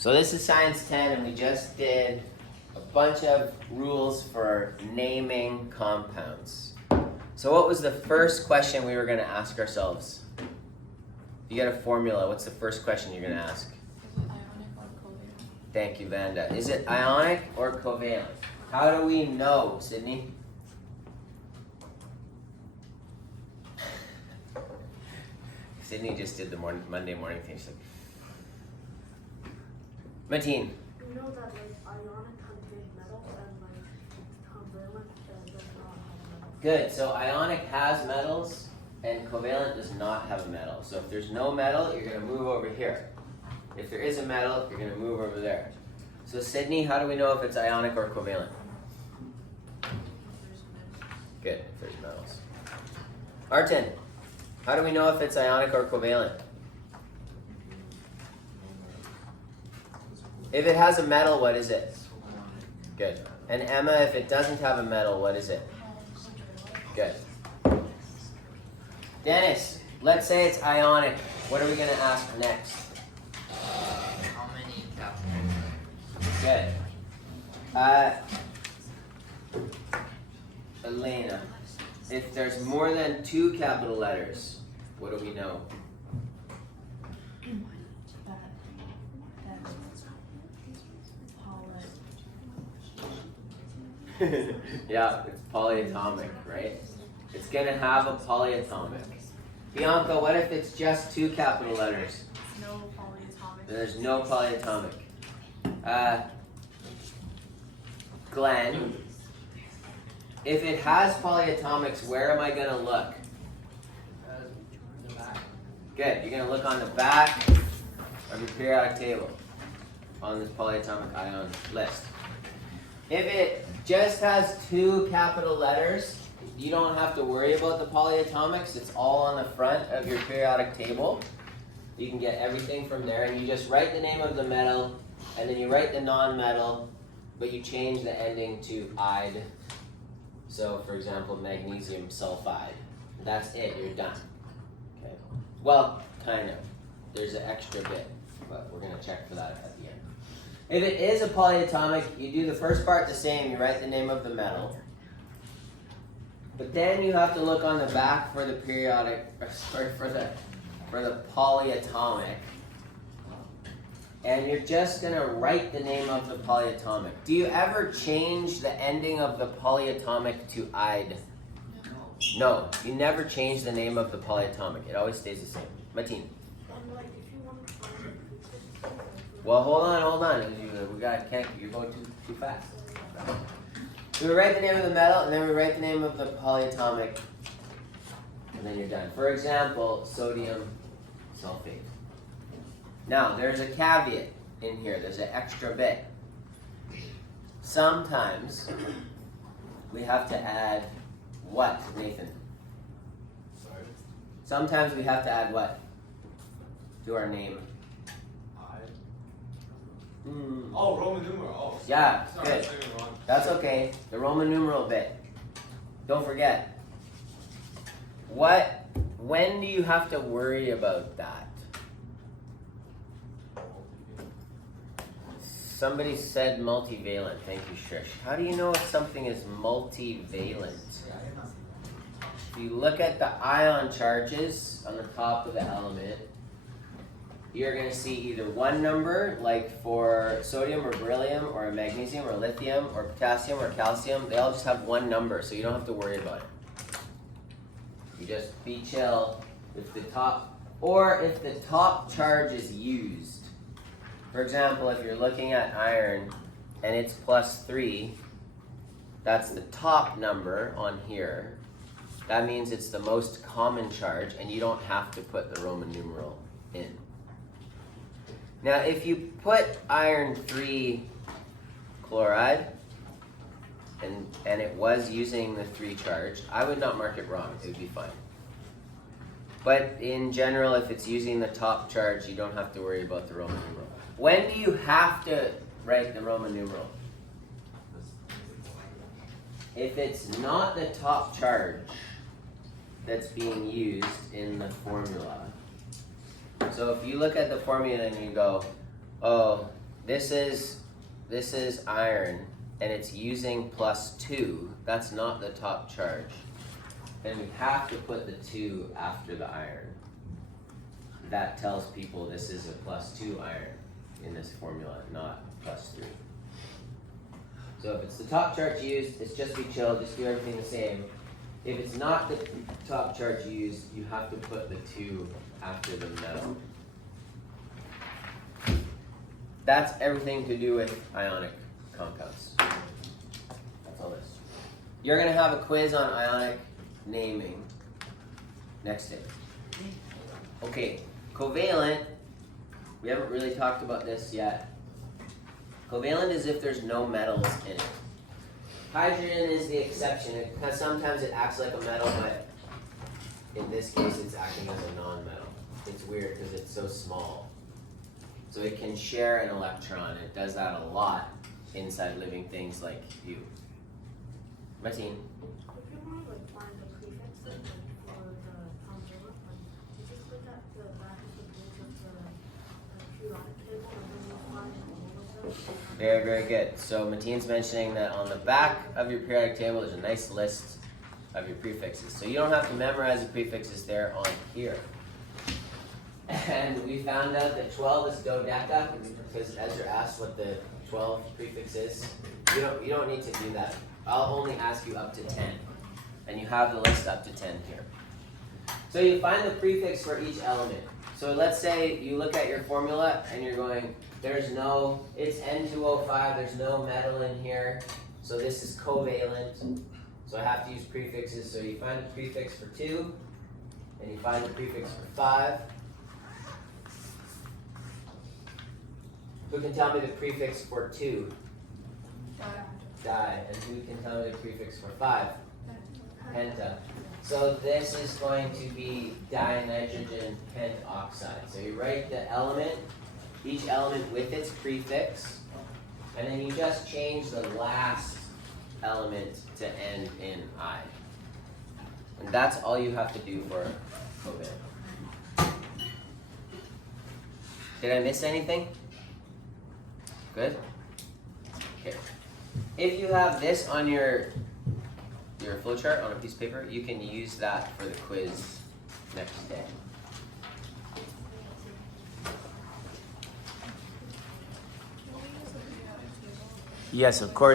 So this is Science 10, and we just did a bunch of rules for naming compounds. So what was the first question we were going to ask ourselves? You get a formula. What's the first question you're going to ask? Is it ionic or covalent? Thank you, Vanda. Is it ionic or covalent? How do we know, Sydney? Sydney just did the Monday morning thing. She's like, Mateen. You know that like ionic contains metal and like covalent does not have metal. Good. So ionic has metals and covalent does not have a metal. So if there's no metal, you're going to move over here. If there is a metal, you're going to move over there. So Sydney, how do we know if it's ionic or covalent? Good, if there's metals. Artin, how do we know if it's ionic or covalent? If it has a metal, what is it? Good. And Emma, if it doesn't have a metal, what is it? Good. Dennis, let's say it's ionic. What are we going to ask next? How many capitals? Good. Elena, if there's more than 2 capital letters, what do we know? Yeah, it's polyatomic, right? It's going to have a polyatomic. Bianca, what if it's just 2 capital letters? No polyatomic. There's no polyatomic. Glenn, if it has polyatomics, where am I going to look? The back. Good, you're going to look on the back of your periodic table on this polyatomic ion list. If it just has 2 capital letters, you don't have to worry about the polyatomics. It's all on the front of your periodic table. You can get everything from there, and you just write the name of the metal, and then you write the non-metal, but you change the ending to "ide." So, for example, magnesium sulfide. That's it. You're done. Okay. Well, kind of. There's an extra bit, but we're going to check for that at the end. If it is a polyatomic, you do the first part the same. You write the name of the metal. But then you have to look on the back for the periodic, for the polyatomic. And you're just going to write the name of the polyatomic. Do you ever change the ending of the polyatomic to "ide"? No, you never change the name of the polyatomic. It always stays the same. Mateen. And like if you want to find it, Well, hold on. You're going too fast. So we write the name of the metal, and then we write the name of the polyatomic, and then you're done. For example, sodium sulfate. Now, there's a caveat in here. There's an extra bit. Sometimes we have to add what, Nathan? Sorry. Sometimes we have to add what to our name? Oh, Roman numeral. Oh. Yeah, Sorry, good. I was saying it wrong. That's okay. The Roman numeral bit. Don't forget. When do you have to worry about that? Somebody said multivalent. Thank you, Shrish. How do you know if something is multivalent? If you look at the ion charges on the top of the element, you're going to see either one number, like for sodium or beryllium or magnesium or lithium or potassium or calcium. They all just have one number, so you don't have to worry about it. You just be chill if the top charge is used. For example, if you're looking at iron and it's +3, that's the top number on here. That means it's the most common charge, and you don't have to put the Roman numeral in. Now, if you put iron 3 chloride and it was using the 3 charge, I would not mark it wrong. It would be fine. But in general, if it's using the top charge, you don't have to worry about the Roman numeral. When do you have to write the Roman numeral? If it's not the top charge that's being used in the formula. So if you look at the formula and you go, oh, this is iron, and it's using +2. That's not the top charge. Then we have to put the 2 after the iron. That tells people this is a +2 iron in this formula, not +3. So if it's the top charge used, it's just be chill, just do everything the same. If it's not the top charge used, you have to put the 2 after the metal. That's everything to do with ionic compounds. That's all this. You're gonna have a quiz on ionic naming next day. Okay, covalent, we haven't really talked about this yet. Covalent is if there's no metals in it. Hydrogen is the exception, because sometimes it acts like a metal, but in this case it's acting as a non-metal. It's weird because it's so small. So it can share an electron. It does that a lot inside living things like you. Martine? If you want to like find the prefixes like, for the covalent, you just look at the back of the page of the periodic table and then you'll find all of them. Very, very good. So Martine's mentioning that on the back of your periodic table there's a nice list of your prefixes. So you don't have to memorize the prefixes, they're on here. And we found out that 12 is dodeca, because Ezra asked what the 12 prefix is. You don't need to do that. I'll only ask you up to 10. And you have the list up to 10 here. So you find the prefix for each element. So let's say you look at your formula and you're going, it's N2O5, there's no metal in here. So this is covalent. So I have to use prefixes. So you find a prefix for 2, and you find the prefix for 5. Who can tell me the prefix for 2? Di. And who can tell me the prefix for 5? Penta. So this is going to be dinitrogen pentoxide. So you write the element, each element with its prefix, and then you just change the last element to end in I. And that's all you have to do for covalent. Did I miss anything? Good? Okay. If you have this on your flowchart on a piece of paper, you can use that for the quiz next day. Yes, of course.